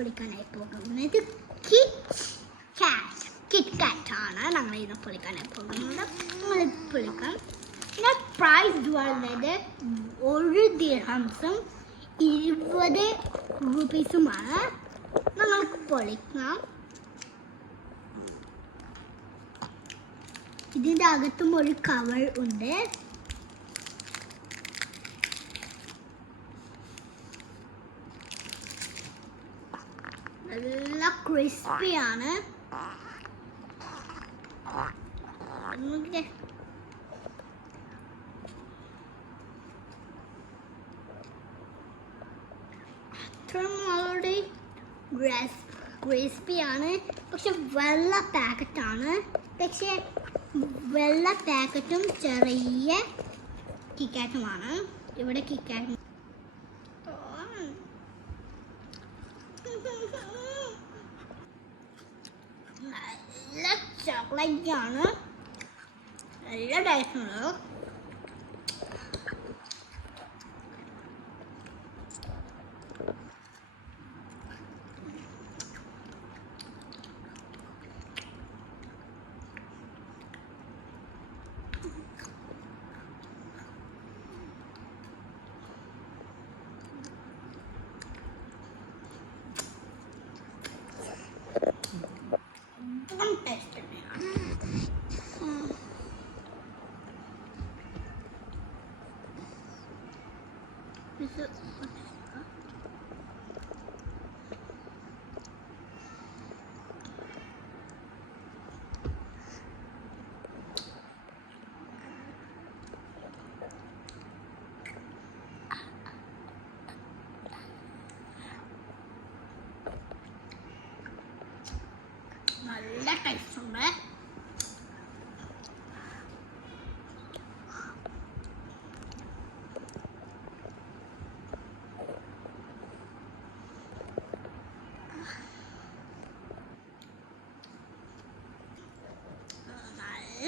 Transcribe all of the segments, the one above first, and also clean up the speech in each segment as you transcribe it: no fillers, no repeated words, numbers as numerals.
പൊളിക്കാനായി പോകുന്നത് കിറ്റ് കാറ്റാണ്. ഞങ്ങൾ ഇത് പൊളിക്കാനായി പോകുന്നത്. നമ്മൾ പൊളിക്കാം. പിന്നെ പ്രൈസ് വരുന്നത് 1 ദിർഹംസും 20 രൂപീസുമാണ്. നമുക്ക് പൊളിക്കാം. ഇതിൻ്റെ അകത്തും ഒരു കവർ ഉണ്ട്. നല്ല ക്രിസ്പിയാണ്. അത്രയും വളരെ ക്രിസ്പിയാണ്. പക്ഷെ വെള്ള പാക്കറ്റാണ്. പക്ഷെ വെള്ള പാക്കറ്റും ചെറിയ കിക്കാറ്റുമാണ്. ഇവിടെ കിക്കാറ്റ് നല്ല ചോക്ലേറ്റ് ആണ്. നല്ല ടേസ്റ്റുണ്ട്. നല്ല ടേസ്റ്റ് ഉണ്ട്.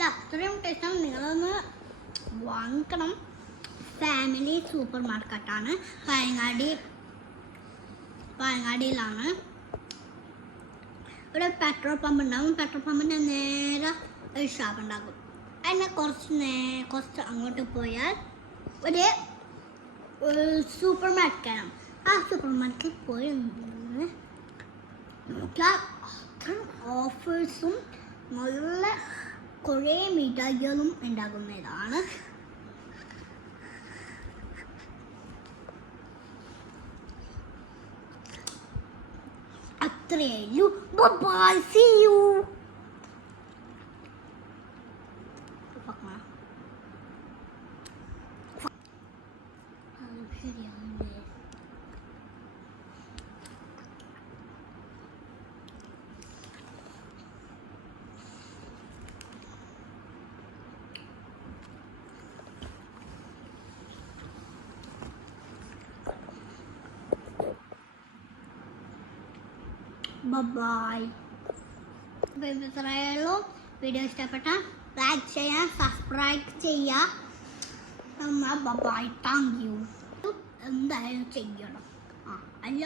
അത്രയും ടേസ്റ്റാണ്. നിങ്ങളൊന്ന് വാങ്ങിക്കണം. ഫാമിലി സൂപ്പർ മാർക്കറ്റാണ്. പഴങ്ങാടിയിലാണ്. ഇവിടെ പെട്രോൾ പമ്പ് ഉണ്ടാകും. പെട്രോൾ പമ്പിൻ്റെ നേരെ ഒരു ഷോപ്പ് ഉണ്ടാകും. അതിനെ കുറച്ച് അങ്ങോട്ട് പോയാൽ ഒരു സൂപ്പർ മാർക്കറ്റാണ്. ആ സൂപ്പർ മാർക്കറ്റിൽ പോയി അത്രയും ഓഫേഴ്സും നല്ല കുറേ മിഠായികളും ഉണ്ടാകുന്നതാണ്. അത്രയേ ഉള്ളൂ. Bye, see you. ബൈ. ഇത്രയേ ഉള്ളൂ. വീഡിയോ ഇഷ്ടപ്പെട്ടാൽ ലൈക്ക് ചെയ്യാൻ, സബ്സ്ക്രൈബ് ചെയ്യുക. ബൈ. Thank you. എന്തായാലും ചെയ്യണം. അല്ല